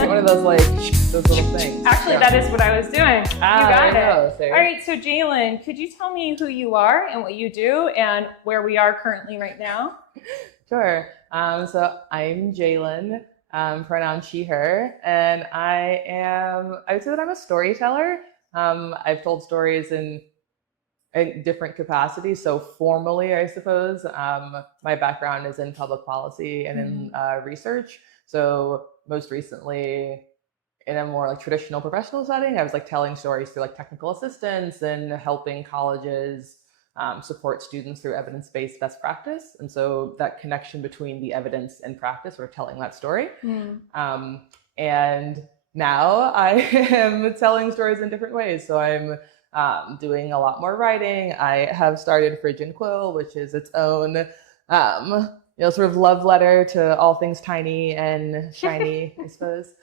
Get one of those like those little things. Actually, that is what I was doing. You got it. All right, so Jálynn, could you tell me who you are and what you do and where we are currently right now? Sure. So I'm Jalynn, pronoun she, her, and I would say that I'm a storyteller. I've told stories in different capacities. So formally, I suppose, my background is in public policy and in research. So most recently, in a more like traditional professional setting, I was like telling stories through like technical assistance and helping colleges support students through evidence-based best practice. And so that connection between the evidence and practice, or telling that story. And now I am telling stories in different ways. So I'm doing a lot more writing. I have started Fridge and Quill, which is its own, sort of love letter to all things tiny and shiny, I suppose.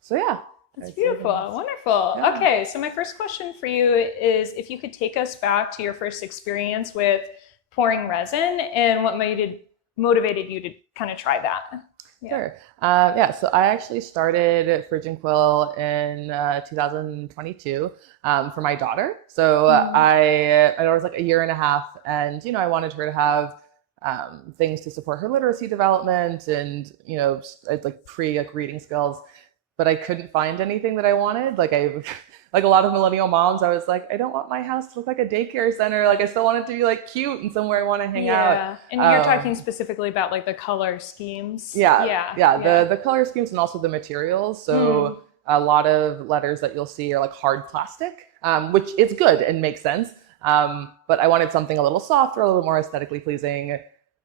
So yeah. That's beautiful. Wonderful. Yeah. Okay, so my first question for you is if you could take us back to your first experience with pouring resin and what motivated you to kind of try that. Yeah. Sure. So I actually started Fridge and Quill in 2022 for my daughter. So my daughter's like a year and a half, and I wanted her to have things to support her literacy development and like reading skills. But I couldn't find anything that I wanted. Like like a lot of millennial moms, I was like, I don't want my house to look like a daycare center. Like I still want it to be like cute and somewhere I want to hang out. Yeah, and you're talking specifically about like the color schemes. The color schemes and also the materials. So a lot of letters that you'll see are like hard plastic, which is good and makes sense. But I wanted something a little softer, a little more aesthetically pleasing,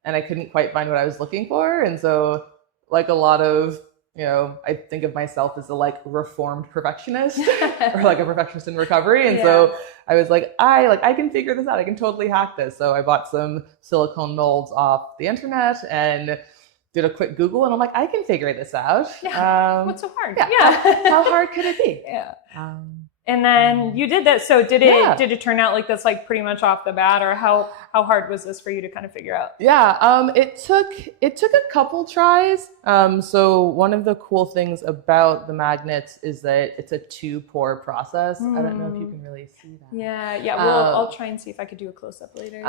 and I couldn't quite find what I was looking for. And so like a lot of I think of myself as a like reformed perfectionist or like a perfectionist in recovery. And so I was like, I can figure this out. I can totally hack this. So I bought some silicone molds off the internet and did a quick Google, and I'm like, I can figure this out. Yeah. What's so hard? How hard could it be? Yeah. And then you did that. So did it turn out like this, like pretty much off the bat, or how hard was this for you to kind of figure out? It took a couple tries. So one of the cool things about the magnets is that it's a 2-pour process. I don't know if you can really see that. Yeah. Well, I'll try and see if I could do a close up later.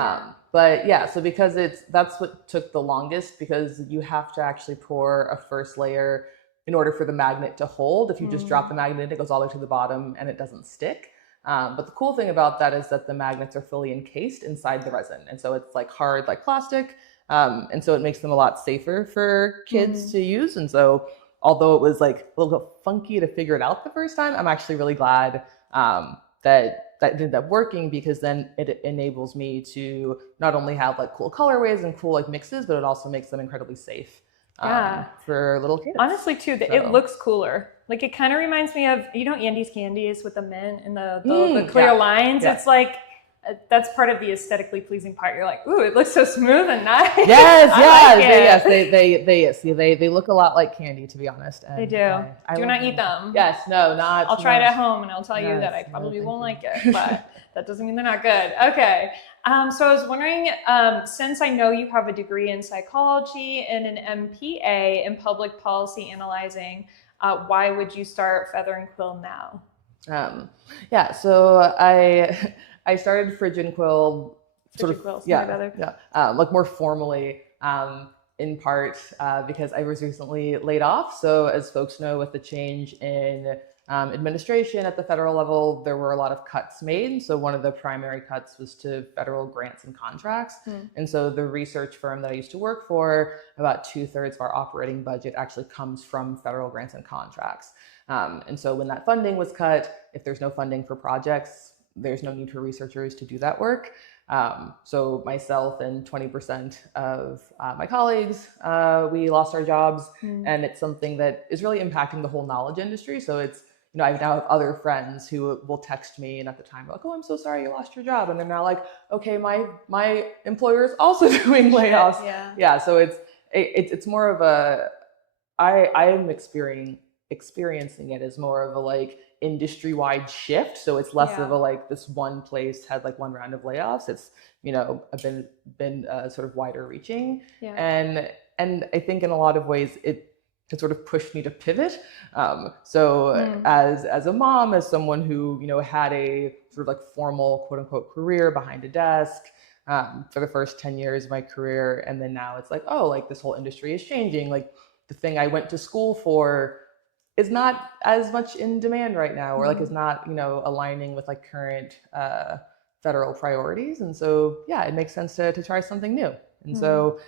So because that's what took the longest, because you have to actually pour a first layer in order for the magnet to hold. If you just drop the magnet, it goes all the way to the bottom and it doesn't stick. But the cool thing about that is that the magnets are fully encased inside the resin. And so it's like hard, like plastic. And so it makes them a lot safer for kids to use. And so although it was like a little bit funky to figure it out the first time, I'm actually really glad that ended up working, because then it enables me to not only have like cool colorways and cool like mixes, but it also makes them incredibly safe. For little kids. Honestly, too, it looks cooler. Like it kind of reminds me of, Andy's candies with the mint and the clear lines. Yeah. It's like that's part of the aesthetically pleasing part. You're like, ooh, it looks so smooth and nice. They look a lot like candy, to be honest. And they do. Do not eat them. Yes, no, not. I'll try it at home, and I'll tell you that I probably won't like it, but that doesn't mean they're not good. Okay. So I was wondering, since I know you have a degree in psychology and an MPA in public policy analyzing, why would you start Feather and Quill now? So I started Fridge and Quill like more formally, in part because I was recently laid off. So as folks know, with the change in administration at the federal level, there were a lot of cuts made. So one of the primary cuts was to federal grants and contracts. And so the research firm that I used to work for, about 2/3 of our operating budget actually comes from federal grants and contracts. And so when that funding was cut, if there's no funding for projects, there's no need for researchers to do that work. So myself and 20% of my colleagues, we lost our jobs, and it's something that is really impacting the whole knowledge industry. So it's, I now have other friends who will text me, and at the time, like, oh, I'm so sorry you lost your job. And they're now like, okay, my employer is also doing layoffs. So it's more of a, I am experiencing it as more of a like industry-wide shift. So it's less of a like this one place had like one round of layoffs. It's been sort of wider reaching, and I think in a lot of ways had sort of pushed me to pivot. As a mom, as someone who, had a sort of like formal quote unquote career behind a desk, for the first 10 years of my career. And then now it's like, oh, like this whole industry is changing. Like the thing I went to school for is not as much in demand right now, or like is not, aligning with like current federal priorities. And so, yeah, it makes sense to try something new. And so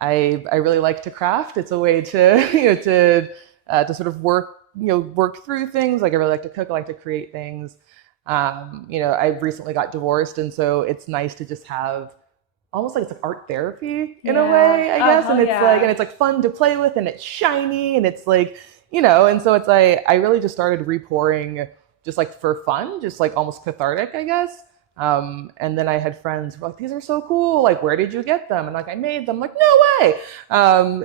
I really like to craft. It's a way to sort of work through things. Like I really like to cook. I like to create things. I recently got divorced, and so it's nice to just have almost like it's like art therapy in a way, I guess. And it's like fun to play with, and it's shiny, and it's like, and so it's like I really just started repouring just like for fun, just like almost cathartic, I guess. And then I had friends who were like, these are so cool. Like, where did you get them? And like, I made them. Like, no way.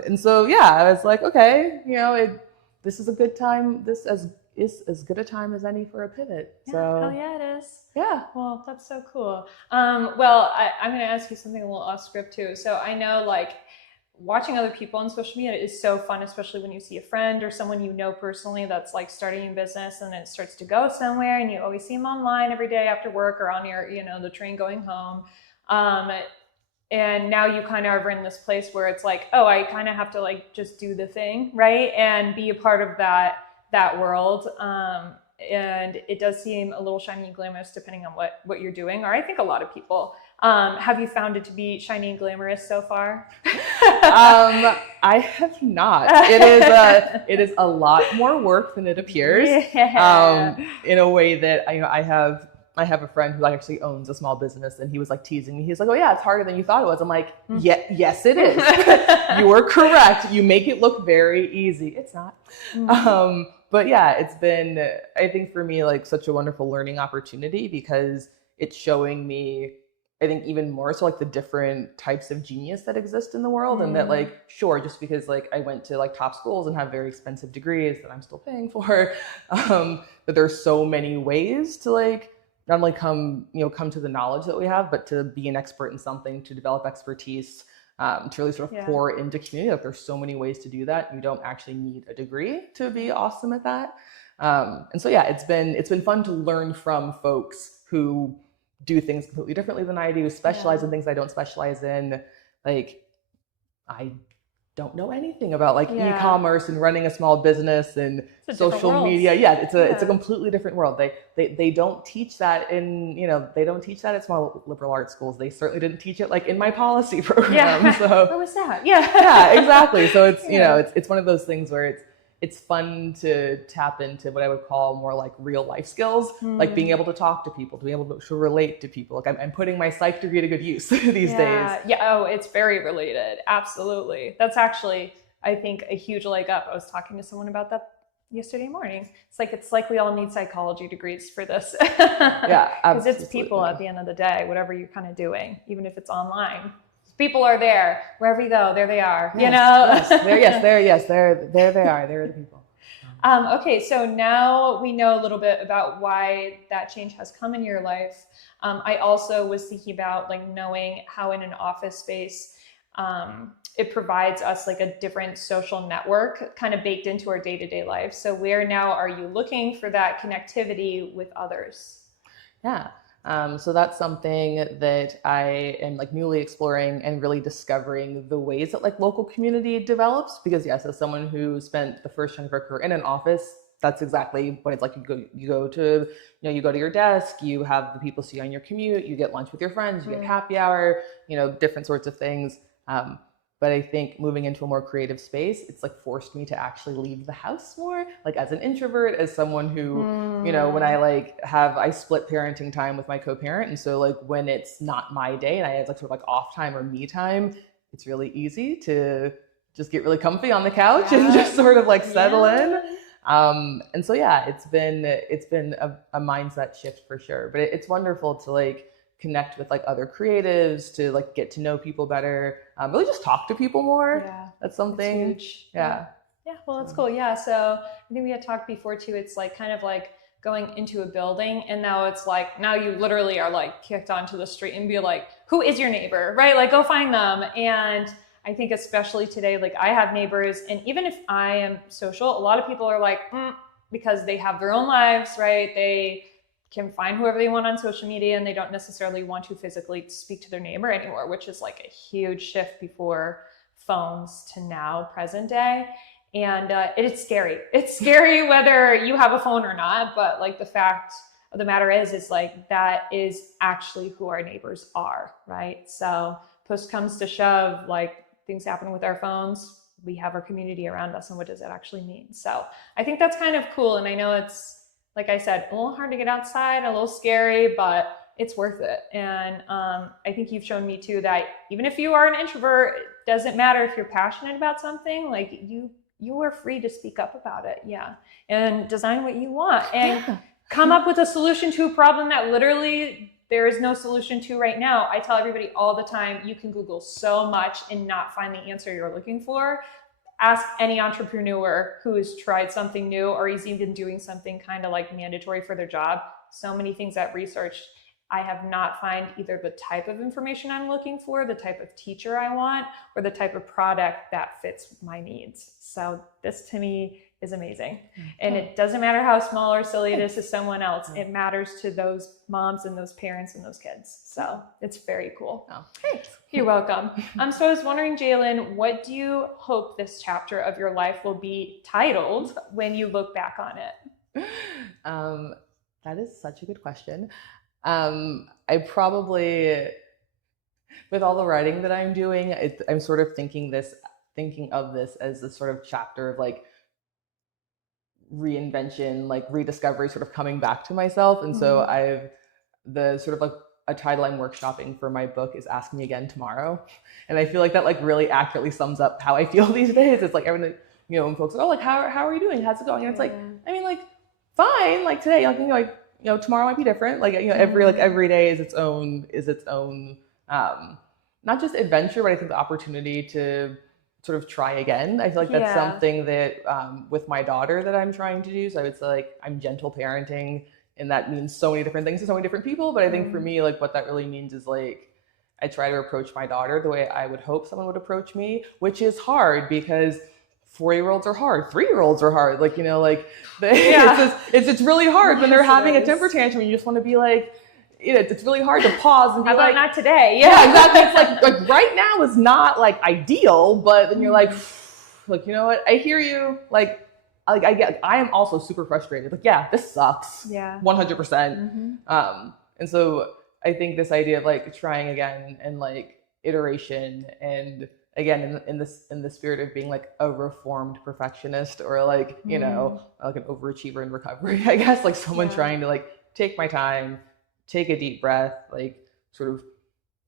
And so, yeah, I was like, okay, this is a good time. This is as good a time as any for a pivot. Yeah, so hell yeah, it is. Yeah. Well, that's so cool. Well, I'm going to ask you something a little off script too. So I know like watching other people on social media is so fun, especially when you see a friend or someone you know personally that's like starting a business and it starts to go somewhere, and you always see them online every day after work or on your, the train going home. And now you kind of are in this place where it's like, oh, I kind of have to like just do the thing, right? And be a part of that world. And it does seem a little shiny and glamorous depending on what you're doing, or I think a lot of people. Have you found it to be shiny and glamorous so far? I have not. It is a lot more work than it appears. Yeah. In a way that I have a friend who like actually owns a small business, and he was like teasing me. He's like, "Oh yeah, it's harder than you thought it was." I'm like, "Yeah, yes, it is. You are correct. You make it look very easy. It's not." But yeah, it's been, I think for me, like such a wonderful learning opportunity, because it's showing me, I think even more so like the different types of genius that exist in the world. And that like, sure, just because like I went to like top schools and have very expensive degrees that I'm still paying for, that there's so many ways to like, not only come to the knowledge that we have, but to be an expert in something, to develop expertise, to really sort of pour into community. Like there's so many ways to do that. You don't actually need a degree to be awesome at that. And so yeah, it's been fun to learn from folks who do things completely differently than I do, specialize in things I don't specialize in. Like I don't know anything about like e-commerce and running a small business and social media. Yeah, it's a completely different world. They don't teach that they don't teach that at small liberal arts schools. They certainly didn't teach it like in my policy program. Yeah. So what was that? Yeah. Yeah, exactly. So it's it's one of those things where it's fun to tap into what I would call more like real life skills, like being able to talk to people, to be able to relate to people. Like I'm putting my psych degree to good use these days. Yeah. Oh, it's very related. Absolutely. That's actually, I think, a huge leg up. I was talking to someone about that yesterday morning. It's like we all need psychology degrees for this. Yeah, because it's people at the end of the day, whatever you're kind of doing, even if it's online. People are there. Wherever you go, there they are. Yes, there they are. There are the people. Okay, so now we know a little bit about why that change has come in your life. I also was thinking about like knowing how in an office space, it provides us like a different social network kind of baked into our day-to-day life. So where now are you looking for that connectivity with others? Yeah. So that's something that I am like newly exploring and really discovering the ways that like local community develops. Because yes, as someone who spent the first chunk of her career in an office, that's exactly what it's like. You go to your desk, you have the people see you on your commute, you get lunch with your friends, you get happy hour, different sorts of things. But I think moving into a more creative space, it's like forced me to actually leave the house more, like as an introvert, as someone who, when I split parenting time with my co-parent. And so like when it's not my day and I have like sort of like off time or me time, it's really easy to just get really comfy on the couch and just sort of like settle in. And so, yeah, it's been a mindset shift for sure, but it's wonderful to like connect with like other creatives, to like get to know people better, really just talk to people more. Yeah, that's something. Huge. Yeah, well, that's cool. Yeah, so I think we had talked before too. It's like kind of like going into a building, and now it's like now you literally are like kicked onto the street and be like, who is your neighbor, right? Like go find them. And I think especially today, like I have neighbors, and even if I am social, a lot of people are like, because they have their own lives, right? They can find whoever they want on social media, and they don't necessarily want to physically speak to their neighbor anymore, which is like a huge shift before phones to now present day. And it's scary. It's scary whether you have a phone or not, but like the fact of the matter is like that is actually who our neighbors are, right? So push comes to shove, like things happen with our phones, we have our community around us, and what does that actually mean? So I think that's kind of cool. And I know it's, like I said, a little hard to get outside, a little scary, but it's worth it. And I think you've shown me too that even if you are an introvert, it doesn't matter if you're passionate about something, like you are free to speak up about it. Yeah. And design what you want and come up with a solution to a problem that literally there is no solution to right now. I tell everybody all the time, you can Google so much and not find the answer you're looking for. Ask any entrepreneur who has tried something new or is even doing something kind of like mandatory for their job. So many things I've researched, I have not found either the type of information I'm looking for, the type of teacher I want, or the type of product that fits my needs. So this to me is amazing. And it doesn't matter how small or silly it is to someone else. It matters to those moms and those parents and those kids. So it's very cool. Oh, thanks. You're welcome. So I was wondering, Jálynn, what do you hope this chapter of your life will be titled when you look back on it? That is such a good question. I probably, with all the writing that I'm doing, I'm sort of thinking of this as this sort of chapter of like reinvention, like rediscovery, sort of coming back to myself. And so the sort of like a title I'm workshopping for my book is Ask Me Again Tomorrow. And I feel like that like really accurately sums up how I feel these days. It's like everyone, when folks are, oh, like, how are you doing? How's it going? And it's like, I mean, like, fine, like today, like, tomorrow might be different. Like, every day is its own, not just adventure, but I think the opportunity to sort of try again. I feel like that's something that with my daughter that I'm trying to do. So I would say like I'm gentle parenting, and that means so many different things to so many different people. But I think for me, like what that really means is like I try to approach my daughter the way I would hope someone would approach me, which is hard because 4-year-olds are hard, 3-year-olds are hard. Like, it's really hard when they're having a temper tantrum. You just want to be like, it's really hard to pause and be like, not today. Yeah, exactly. It's like right now is not like ideal, but then you're like, you know what? I hear you. I am also super frustrated. Like, yeah, this sucks. Yeah. 100%. And so I think this idea of like trying again and like iteration and again in the spirit of being like a reformed perfectionist or like, like an overachiever in recovery, I guess, like someone trying to like take my time, take a deep breath, like sort of,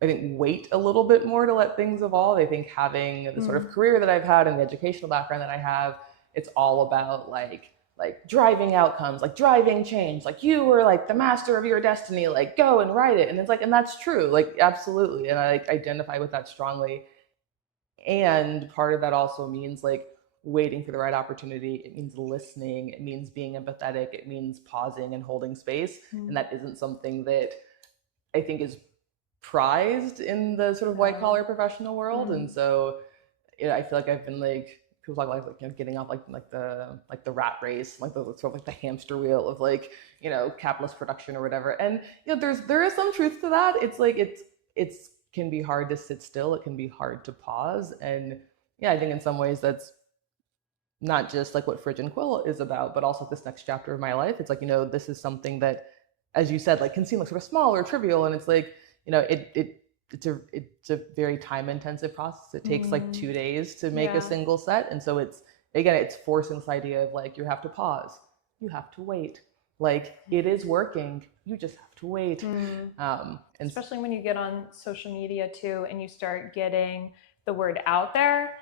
I think, wait a little bit more to let things evolve. I think having the sort of career that I've had and the educational background that I have, it's all about like driving outcomes, like driving change, like you were like the master of your destiny, like go and write it. And it's like, and that's true, like absolutely. And I like identify with that strongly. And part of that also means like waiting for the right opportunity. It means listening. It means being empathetic. It means pausing and holding space. And that isn't something that I think is prized in the sort of white collar professional world. And so I feel like I've been like, people talk like getting off like the rat race, like the sort of like the hamster wheel of like, capitalist production or whatever. And there is some truth to that. It's like it's can be hard to sit still. It can be hard to pause. And I think in some ways that's not just like what Fridge and Quill is about, but also this next chapter of my life. It's like, this is something that, as you said, like can seem like sort of small or trivial. And it's like, it's a very time intensive process. It takes like 2 days to make a single set. And so it's forcing this idea of like, you have to pause, you have to wait. Like it is working, you just have to wait. And especially when you get on social media too, and you start getting the word out there.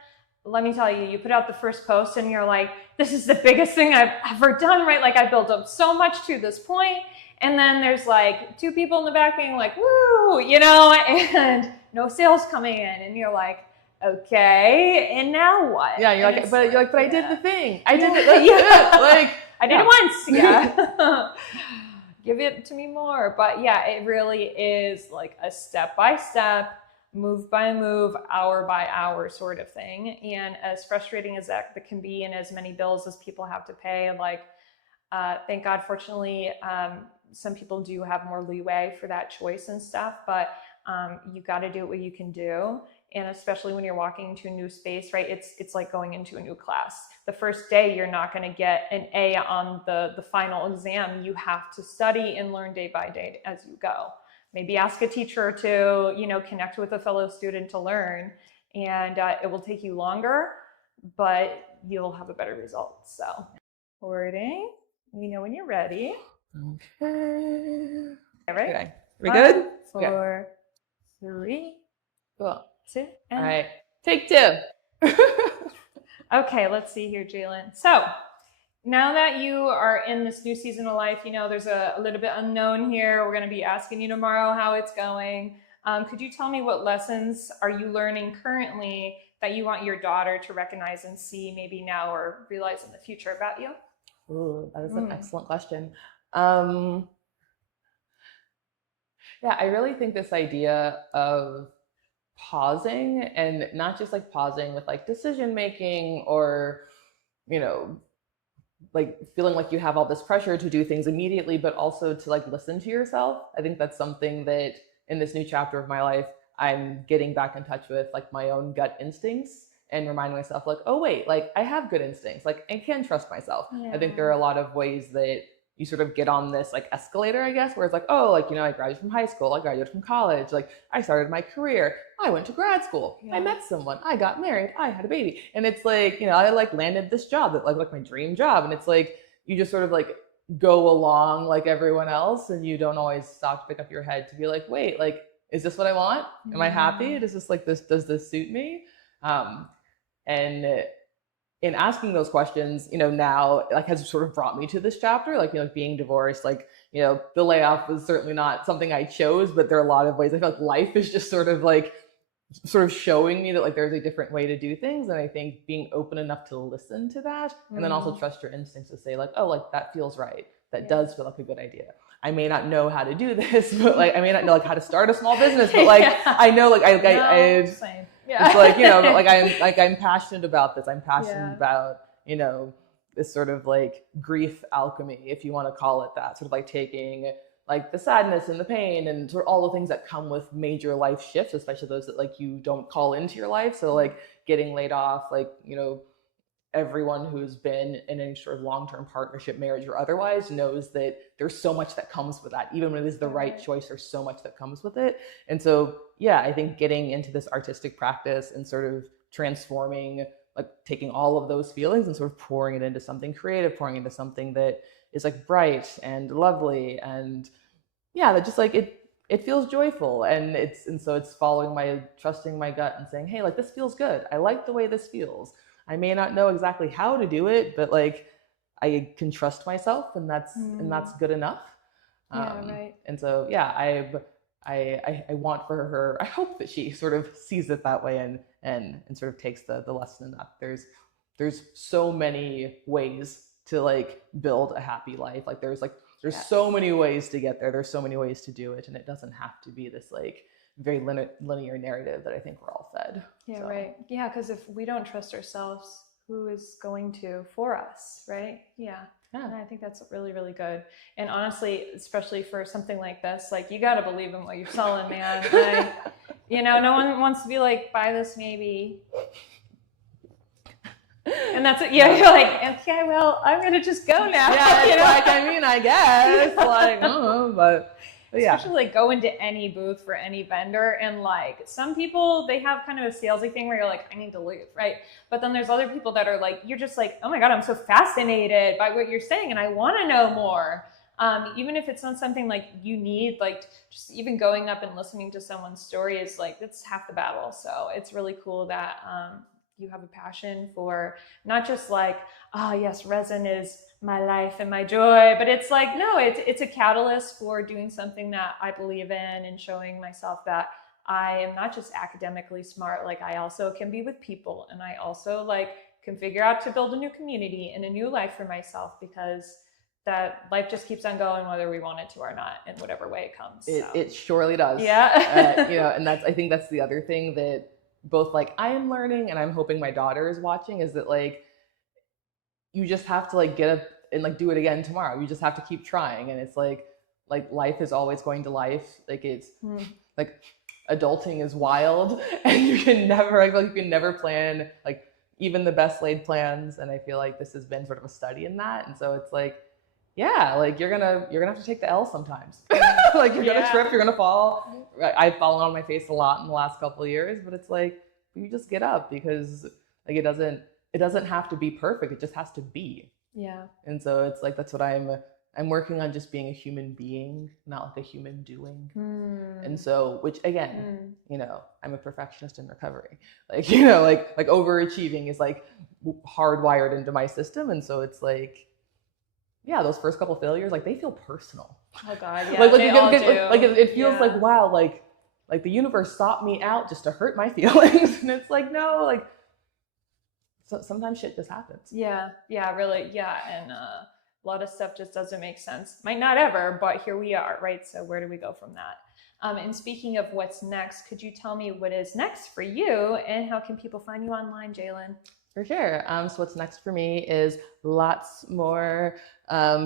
Let me tell you, you put out the first post and you're like, this is the biggest thing I've ever done, right? Like I built up so much to this point. And then there's like 2 people in the back being like, woo, and no sales coming in. And you're like, okay, and now what? Yeah, you're like, but I did the thing. I did it. Like I did it once. Yeah. Give it to me more. But yeah, it really is like a step-by-step move by move, hour by hour sort of thing. And as frustrating as that can be, and as many bills as people have to pay, like, thank God, fortunately, some people do have more leeway for that choice and stuff, but you got to do what you can do. And especially when you're walking into a new space, right? It's like going into a new class. The first day, you're not going to get an A on the final exam. You have to study and learn day by day as you go. Maybe ask a teacher to, connect with a fellow student to learn. And it will take you longer, but you'll have a better result. So, recording. You know when you're ready. Okay. All right. Okay. We good? 5, 4, 3, Cool. 2, and... All right. Take 2. Okay, let's see here, Jálynn. So now that you are in this new season of life, there's a little bit unknown here. We're going to be asking you tomorrow how it's going. Could you tell me what lessons are you learning currently that you want your daughter to recognize and see maybe now or realize in the future about you? Ooh, that is an excellent question. Yeah, I really think this idea of pausing, and not just like pausing with like decision making or, like feeling like you have all this pressure to do things immediately, but also to like listen to yourself. I think that's something that in this new chapter of my life, I'm getting back in touch with, like my own gut instincts, and reminding myself like, oh wait, like I have good instincts, like I can trust myself. Yeah. I think there are a lot of ways that you sort of get on this like escalator, I guess, where it's like, oh, like, I graduated from high school, I graduated from college, like I started my career, I went to grad school, I met someone, I got married, I had a baby. And it's like, I like landed this job that like my dream job. And it's like, you just sort of like go along like everyone else, and you don't always stop to pick up your head to be like, wait, like, is this what I want? Am I happy? Does this suit me? And in asking those questions, now like has sort of brought me to this chapter, like, being divorced, like, the layoff was certainly not something I chose, but there are a lot of ways I feel like life is just sort of showing me that like there's a different way to do things. And I think being open enough to listen to that, and then also trust your instincts to say like, oh, like that feels right. That does feel like a good idea. I may not know how to do this, but like I may not know like how to start a small business, but like I know like Same. It's like I'm passionate about this. I'm passionate about, this sort of like grief alchemy, if you want to call it that, sort of like taking like the sadness and the pain and sort of all the things that come with major life shifts, especially those that like you don't call into your life. So like getting laid off, like, everyone who's been in any sort of long-term partnership, marriage or otherwise, knows that there's so much that comes with that. Even when it is the right choice, there's so much that comes with it. And so, yeah, I think getting into this artistic practice and sort of transforming, like taking all of those feelings and sort of pouring it into something creative, pouring into something that is like bright and lovely, and that just like it feels joyful, and so it's trusting my gut and saying, hey, like this feels good. I like the way this feels. I may not know exactly how to do it, but like I can trust myself, and that's good enough. And so I want for her. I hope that she sort of sees it that way and sort of takes the lesson in that there's so many ways to like build a happy life. Like there's so many ways to get there. There's so many ways to do it, and it doesn't have to be this like very linear narrative that I think we're all fed. Yeah, so. Right. Yeah, because if we don't trust ourselves, who is going to for us, right? Yeah. And I think that's really, really good. And honestly, especially for something like this, like you got to believe in what you're selling, man. No one wants to be like, buy this maybe. And that's it. Yeah, you're like, okay, well, I'm going to just go now. Yeah, it's like, I guess. Like, I don't know, but yeah. Especially like go into any booth for any vendor, and like some people, they have kind of a salesy thing where you're like, I need to leave, right? But then there's other people that are like, you're just like, oh my God, I'm so fascinated by what you're saying and I want to know more. Even if it's not something like you need, like just even going up and listening to someone's story is like, that's half the battle. So it's really cool that you have a passion for not just like, oh yes, resin is my life and my joy, but it's like, no, it's a catalyst for doing something that I believe in, and showing myself that I am not just academically smart, like I also can be with people, and I also like can figure out to build a new community and a new life for myself, because that life just keeps on going whether we want it to or not, in whatever way it comes. It surely does. Yeah. And I think that's the other thing that both like I am learning and I'm hoping my daughter is watching, is that like you just have to like get up and like do it again tomorrow. You just have to keep trying. And it's like life is always going to life. Like it's like adulting is wild, and you can never, I feel like you can never plan like even the best laid plans. And I feel like this has been sort of a study in that. And so it's like, yeah, like you're gonna have to take the L sometimes. Like you're gonna trip, you're gonna fall. I've fallen on my face a lot in the last couple of years, but it's like you just get up, because like it doesn't have to be perfect. It just has to be. Yeah. And so it's like that's what I'm working on, just being a human being, not like a human doing. And so, which again, you know, I'm a perfectionist in recovery. Like, you know, like overachieving is like hardwired into my system. And so it's like, yeah, those first couple failures, like they feel personal. Oh God, yeah, like they all do. Like it feels like, wow, like the universe sought me out just to hurt my feelings. And it's like, no, like sometimes shit just happens. Yeah, really, yeah. And a lot of stuff just doesn't make sense. Might not ever, but here we are, right? So where do we go from that? And speaking of what's next, could you tell me what is next for you, and how can people find you online, Jálynn? For sure. So what's next for me is lots more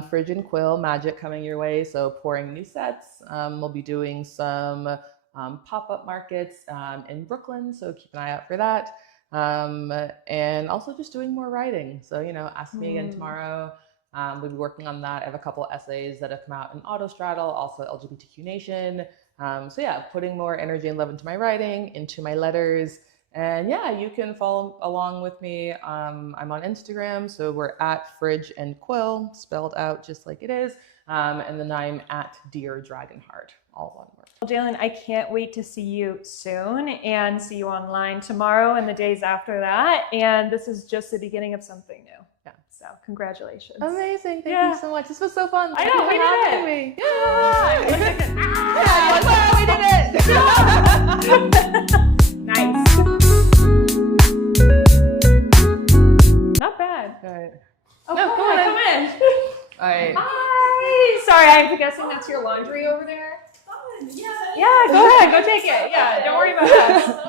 Fridge and Quill magic coming your way. So pouring new sets. We'll be doing some pop-up markets in Brooklyn. So keep an eye out for that. And also just doing more writing. So, you know, ask me again tomorrow. We'll be working on that. I have a couple essays that have come out in Straddle, also LGBTQ Nation. So yeah, putting more energy and love into my writing, into my letters. And yeah, you can follow along with me. I'm on Instagram, so we're at Fridge and Quill, spelled out just like it is. And then I'm at Dear Dragonheart, all one word. Well, Jálynn, I can't wait to see you soon and see you online tomorrow and the days after that. And this is just the beginning of something new. Yeah. So congratulations. Amazing. Thank you so much. This was so fun. I know, we did it. Me. Yeah, we did it. Nice. Not bad. All right. Oh, No, come in. All right. Hi. Sorry, I'm guessing that's your laundry over there. Yeah. Yeah, go ahead. Go take it. Yeah, don't worry about us.